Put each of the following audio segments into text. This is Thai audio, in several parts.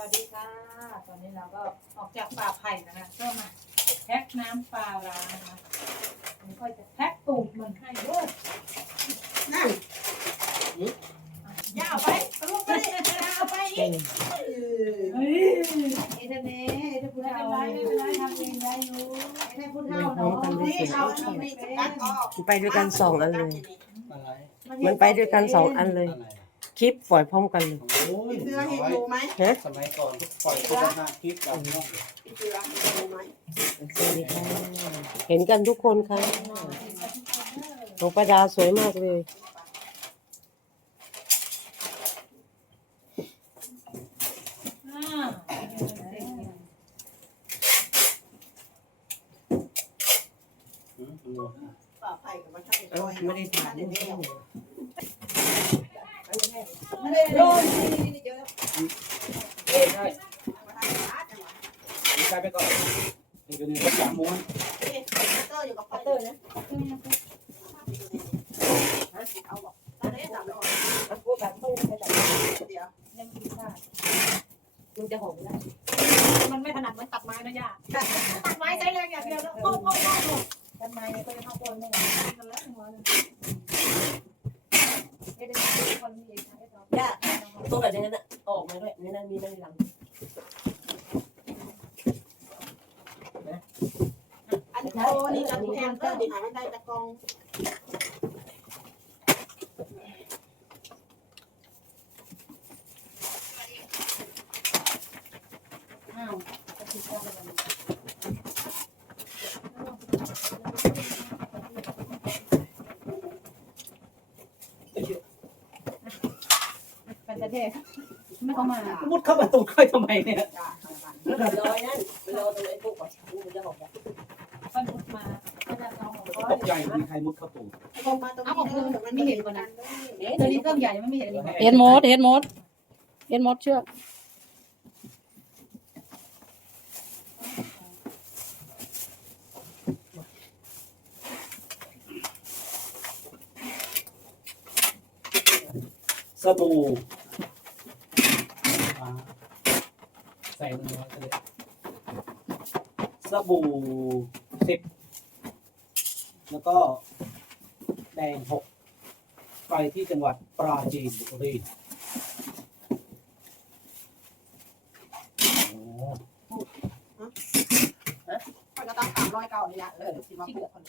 วัสดีค่ะ ตอนนี้เราก็ออกจากป่าไผ่นะคะก็มาแพ็คน้ำปลาร้านะคะผมก็จะแพ็คตูดมันให้ด้วยนั่นย่าเอาไปเอาลูกไปดิย่าเอาไปอีกเออเฮ้ยไอ้ท่านแน่ไอ้ท่านผู้ไม่เฒ่าเป็นไรไม่เป็นไรทำเองได้อยู่ไอ้ท่านผู้เฒ่าเนาะนี่เอาอันนี้สกัดออกมันไปด้วยกันสองอันเลยอะไรมันไปด้วยกันสองอันเลยอะไร คลิปปล่อยพร้อมกันเลย โอ้ยเสื้อเห็นดูไหมฮะ สมัยก่อนปล่อยคุณภาพคลิปกับน้องเสื้อเห็นดูไหมสวัสดีค่ะเห็นกันทุกคนค่ะน้องประดาสวยมากเลยอ่าอืมอืมป่าไผ่กับมาช่างเอ้าไม่ได้ถ่ายไม่ไม่ได้ได้ไม่ได้โดน นี่เจอ เอ้ยได้ มาทำร้านจังหวะ ดีใจไปก่อนนี่เป็นหนึ่งสามม้วน นี่เตอร์อยู่กับเตอร์นะเอาบอกตอนนี้สามร้อย พูดแบบตู้ไม่ได้ เดี๋ยว ยังไม่ได้ มันจะหอมนะ มันไม่ถนัดเหมือนตัดไม้นะย่าตัดไม้ใช้แรงอย่างเดียวแล้วโป้งโป้งโป้งโป้งตัดไม้เนี่ยก็จะเข้าโป้งไม่ไหวนั่นแหละหัวเลยเอ๊ะเดี๋ยวคนมีเองนะเอ๊ะเรา ย่า ตัวแบบนั้นะออกมาด้วยนี่นั่นมีนั่นหลังอันโตนี่จะแพงเตอร์ดิหาไม่ได้ตะกอง อ้าวจะติดกันเลย มันจะเท่ไม่เข้ามามุดเข้าประตูค่อยทำไมเนี่ย จ้าค่ะร้อยนั่นมันรอตรงไอ้พวกก่อนมันจะหอมนะก็มุดมาก็จะเอาของก้อตยกใจมีใครมุดเข้าตูตรงมาตรงนี้มันไม่เห็นก่อนนะตัวนี้เครื่องใหญ่ไม่เห็นเลยเห็นหมดเห็นหมดเห็นหมดเชือกสบู่อ่าใส่มันน้อยก็เลยสบู่สิบแล้วก็แดงหกไปที่จังหวัดปราจีนบุรีโอ้มันก็ต้องสามร้อยเก้านี่แหละเลยสิมาเพื่อคน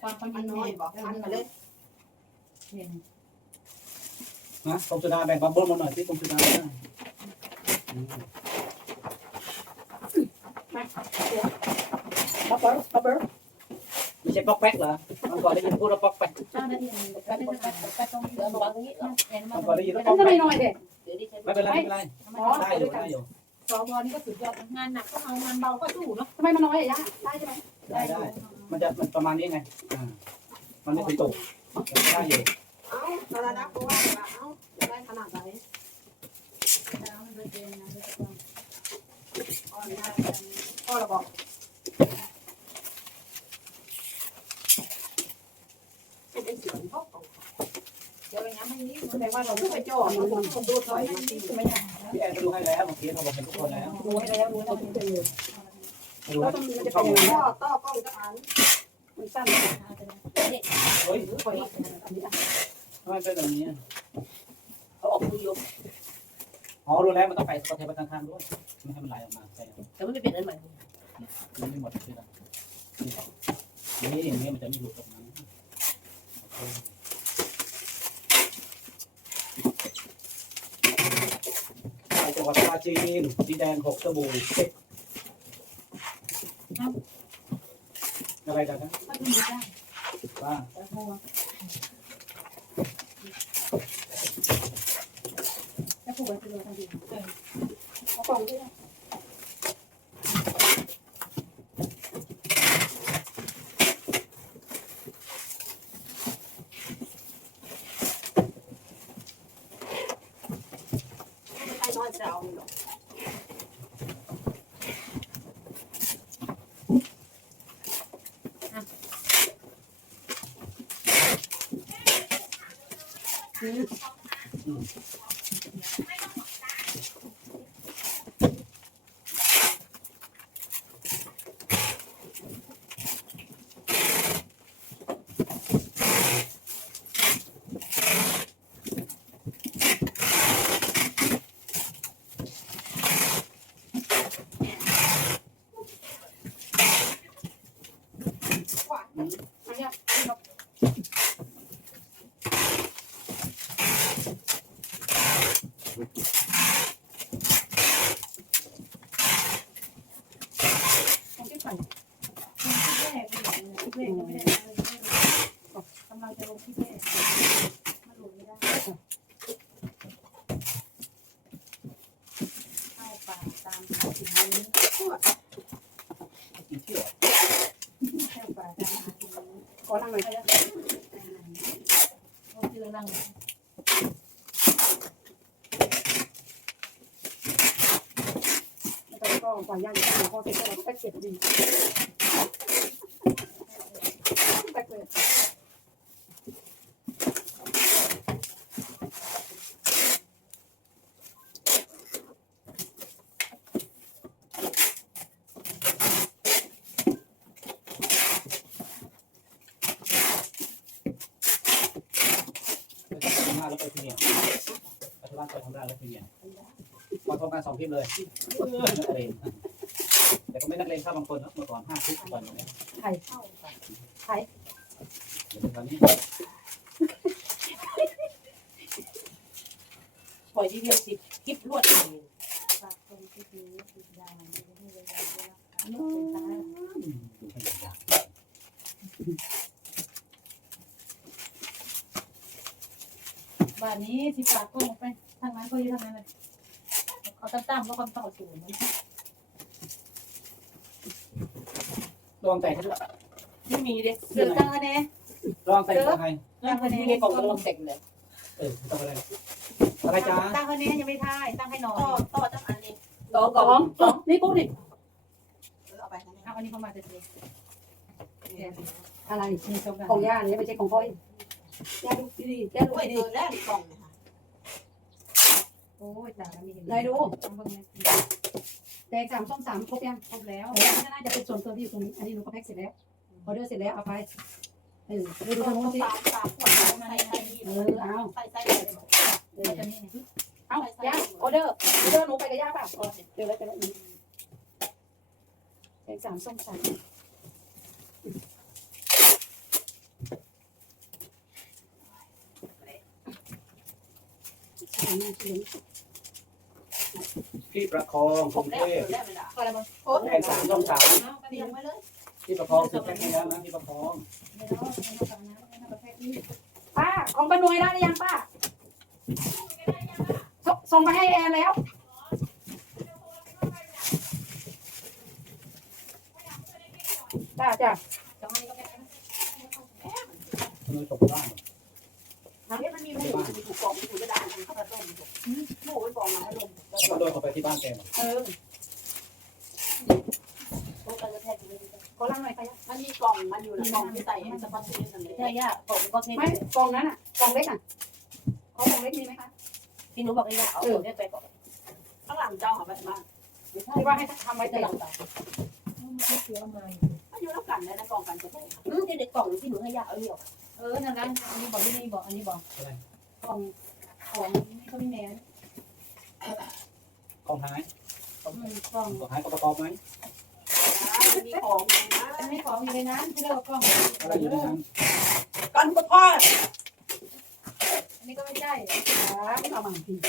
ความความมันน้อยบอกพันมาเลยเห็นนะตรงสุดาแบ่งบับเบิ้ลมาหน่อยที่ตรงสุดา ได้อืมบับเบิ้ลบับเบิ้ลไม่ใช่ป๊อกแป๊กเหรอมันก่อนได้ยินพูดว่าป๊อกแป๊กเจ้าหน้าที่แป๊บนึงนะแป๊บตรงเดี๋ยวมาวางตรงนี้เห็นมันก่อนได้ยินว่าทำไมหน่อยเด็กเดี๋ยวดิฉันไม่เป็นไรไม่เป็นไรได้อยู่ได้อยู่สวนี่ก็สุดยอดงานหนักก็เอางานเบาก็สู้เนาะทำไมมันน้อยอะยะได้ใช่ไหมได้ได้มันจะมันประมาณนี้ไงอ่ามันไม่ถึงตกได้อยู่เอ้าตอนนั้นเพราะว่าเอ้าได้ขนาดไหน พ่อราบอกเป็นสียงพ่อของเดี๋ยวอย่างนี้ไม่แสดงว่าเราไม่ไปจ่อมันคนดูถอยมาที่ไม่ได้พี่แอนก็ดูให้แล้วเมื่อกี้เราบอกเป็นทุกคนแล้วรู้ให้แล้วรู้แล้วดูแล้วให้ต้องมันจะเป็นพ่อต้อกล้องกระอันมันสั้นเฮ้ยทำไมเป็นแบบนี้เขาออกดูยก อ๋อรู้แล้วมันต้องไปสกอเทปทางข้างด้วยไม่ให้มันไหลออกมาใช่แต่ไม่เป็นอันใหม่มันไม่หมดใช่ไหมนี่อย่างนี้มันจะไม่หลุดออกมาไปจังหวัดปราจีนสีแดงหกสบู่สิบอะไรกันนะ ก็ดูได้ว่าจะผูกไว้เป็นทันที ก็ไม่ำลังจะลงที่เลขมาหลดไม่ได้เข้าป่าตามหาสิ่งนี้เข้าป่าก่งนรังหน่อได้เขาคือรังแล้วก็ก่อนย่างเอร็จจริงก็เก็บดี ทำงานแล้วไปที่เนี่ยไปที่บ้านไปทำงานแล้วที่เนี่ยวันพร้อมกันสองทีมเลยเออนักเลงแต่ก็ไม่นักเลงข้าบางคนนะเมื่อก่อนห้าทุกวันนี้ไข่ไข่เดี๋ยวตอนนี้ปล่อยทีเดียวสิคลิปรวดเลย ฝากคนที่ดีติดยามันจะให้เวลาด้วยนะคะ อืมดูขยันจัง บ้านนี้ที่ปากก็ไปทางนั้นก็ยืดทางนั้นเลยเขาตั้มๆแล้วความต่อสูงมันระวังแตกให้ด้วยไม่มีเด็กเสือตั้งคะแนนระวังแตกของใครตั้งคะแนนมีในกล่องกระลงเต็มเลยเออต้องอะไรอะไรจ้าตั้งคะแนนยังไม่ทายตั้งให้หน่อยต่อต่อจากอันนี้สองสองสองนี่ปุ๊บนี่เอาไปทางนี้เอาอันนี้เข้ามาจะดีอะไรมีสองกันของย่าเนี่ยไม่ใช่ของพ่อย ย่าดูดีๆย่าดูด้วยดีเดินแล้วกล่องเนี่ยค่ะโอ้ยตายแล้วมีเห็นๆได้ดูต้องเบิ่งนะแดงสามส้มสามครบยังครบแล้วโอ้ยน่าจะเป็นส่วนตัวที่อยู่ตรงนี้ อันนี้หนูก็แพ็คเสร็จแล้วออเดอร์เสร็จแล้วเอาไปเออดูดูทางโน้นสิสามสามขวดใส่ใส่เออเอาใส่ใส่เลยเออจะนี่เอาย่าออเดอร์ออเดอร์หนูไปกับย่าเปล่าเดี๋ยวแล้วจะแล้วแดงสามส้มสามใช่น่าเชื่อ พี่ประคองกผรุมงเทพแล้วเวลาก็อะไรบ้างโอ้แดงสามช่องสามพี่ประคองสุดแค่นี้แล้วนะพี่ประคองไม่ต้องไม่ต้องสั่งน้ำไม่ต้องประเภทนี้ป้าของป้าหน่วยได้หรือยังป้าส่งไปให้แอนแล้วจ้จ้าสองนนี้ก็แค่มือตกบ้ งเฮ้ยมันอยู่ถูกกล่องอยู่กระดาษมันเข้าไปต้มหมูมันกล่องมาลงก็โดนเขาไปที่บ้านแกเอออโต๊ะกันแทกอยู่เลยขอล้างหน่อยไปย่ามันมีกล่องมันอยู่ในกล่องที่ใส่สปอนเซอร์กันเลยใช่ย่าผมก็ที่ไม่กล่องนั้นอะกล่องเล็กอะเขากล่องเล็กมีไหมคะที่หนูบอกเลยย่าเอาผมได้ไปก่อนข้างหลังเจ้าเอาไปบ้างที่ว่าให้ทำไว้ไปแต่หลังต่อไม่เสียมามันอยู่แล้วกันเลยนะกล่องกันจะแทกอืมที่ในกล่องที่หนูให้ย่าเอาเนี่ย เออนั่นนั้นอันนี้บอกที่นี่บอกอันนี้บอกกล่องของนี่ก็ไม่แม้นกองหายอืมกล่องกองหายกระกอบไหมมันมีของนะอันนี้ของอยู่ในนั้นที่เรียกว่ากล่องอะไรอยู่ในนั้นกันกระพอดอันนี้ก็ไม่ใช่ ไม่เอามาทีมีตั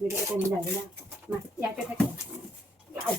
วิดีโอเป็นใหญ่เลยนะมาอยากจะแพ็ก่อนเอา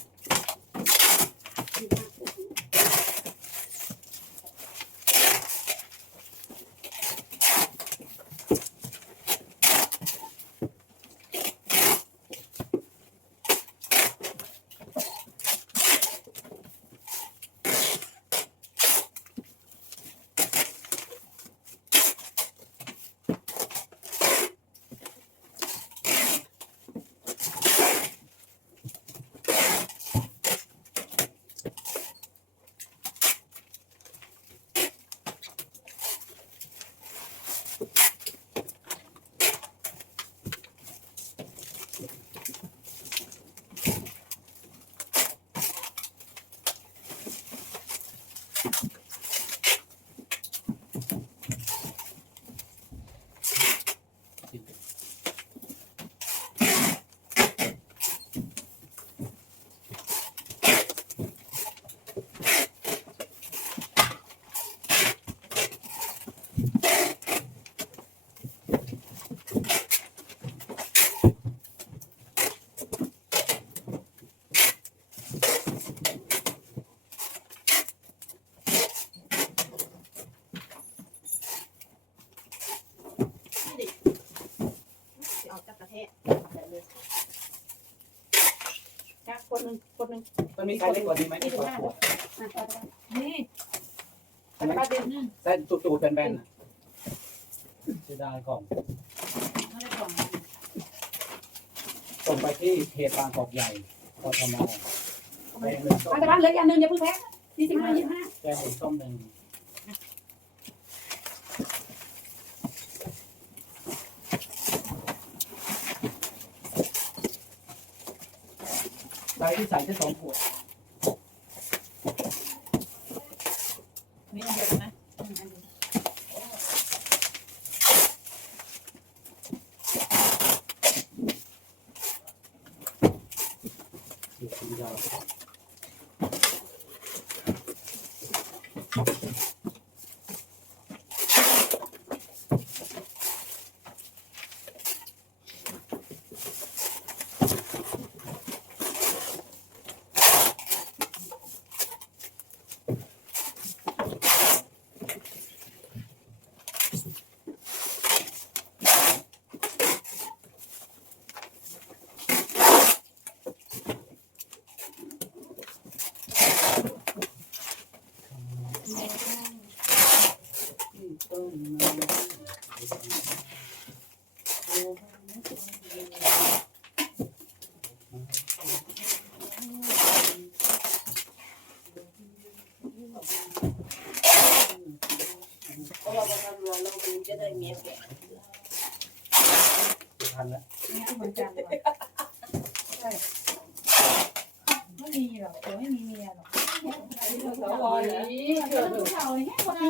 คนหนึ่งคนหนึ่งมันมีไซส์เล็กกว่านี้ไหมที่ขวดขวดอะต่อไปนี่ไปไปเดินไซส์ตูดๆแบนๆน่ะจะได้กล่องเขาได้กล่องส่งไปที่เพจบางกอกใหญ่กทมแดงหนึ่งส้มไปแต่บ้านเหลืออีกอันหนึ่งอย่าเพิ่งแพ็คยี่สิบห้ายี่สิบห้าแดงหนึ่งส้มหนึ่ง ที่ใส่แค่สองขวดนี่อันเดียวกันนะอยู่สียาว เพราะว่าเราทำงานเราดู จะได้เมียแก่ทันแล้วนี่คือเหมือนกันเลยใช่ไม่มีหรอกเดี๋ยวไม่มีเมียหรอกสวนี้เกิดผู้ชายแห้งก็ได้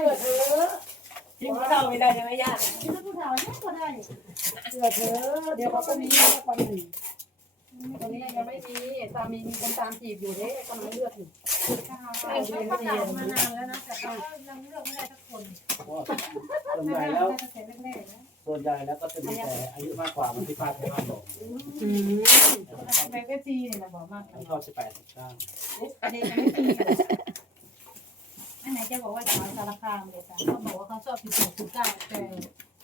ยิ่งเฒ่าไม่ได้ใช่ไหมย่ากินผู้เฒ่าเนี่ยก็ได้เสือเถอะเดี๋ยวเขาก็มีคนหนึ่ง ตอนนี้ยังไม่มีสามีมีคนตามจีบอยู่เด้กำลังเลือกอยู่ไม่เรียนประกาศมานานแล้วนะแต่ก็ยังเลือกไม่ได้สักคนเพราะว่าส่วนใหญ่แล้วตั้งแต่แรกๆนะส่วนใหญ่แล้วก็จะมีแต่อายุมากกว่ามันที่ป้าเคยว่าบอกอืมแบงก์จีเนี่ยนะบอกมากทั้งชอบสิบแปดสิบเก้าประเด็นยังไม่ตีนอันไหนจะบอกว่าจะเอาสารคามเลยจ้ะเขาบอกว่าเขาชอบสิบหกสิบเก้าแต่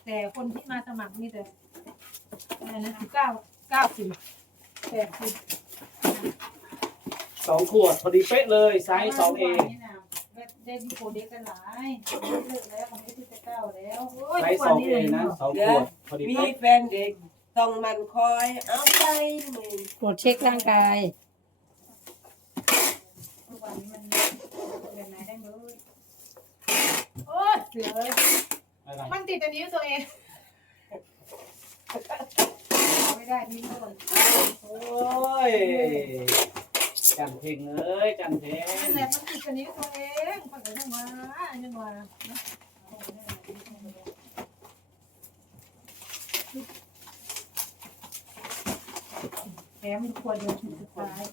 แต่คนที่มาสมัครมีแต่อะไรนะสิบเก้าเก้าสิบ ปดสิบสองขวดพอดีเป๊ะเลยไซส์สองเอได้ดีโคเด็กกันหลายเลิกแล้วคนนี้ที่จะเก้าแล้วโอ้ยไซทุส์กสวันองนี้เอเลยนะเนาะสองขวดพอดีมีเป๊ะแฟนเด็กต้องมันคอยเอาใจมือตรวจเช็คร่างกาย ทุกวันนี้มันเป็นไหนได้เลยโอ้ยเสือเลยอะไรมันติดแต่นิ้วตัวเอง ไม่ได้ทิ้งเลยโอ้ยจันเพลงเอ้ยจันเพลงนั่นแหละมันติดแต่นิ้วตัวเองคนอื่นทั้งมายังมาแถมทุกคนเลยสุดท้าย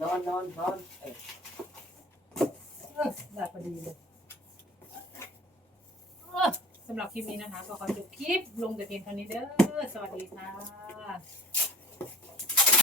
นอนนอนนอนเออแบบพอดีเลย สำหรับคลิปนี้นะคะขอจบคลิปลงแต่เพียงเท่านี้เด้อ สวัสดีค่ะ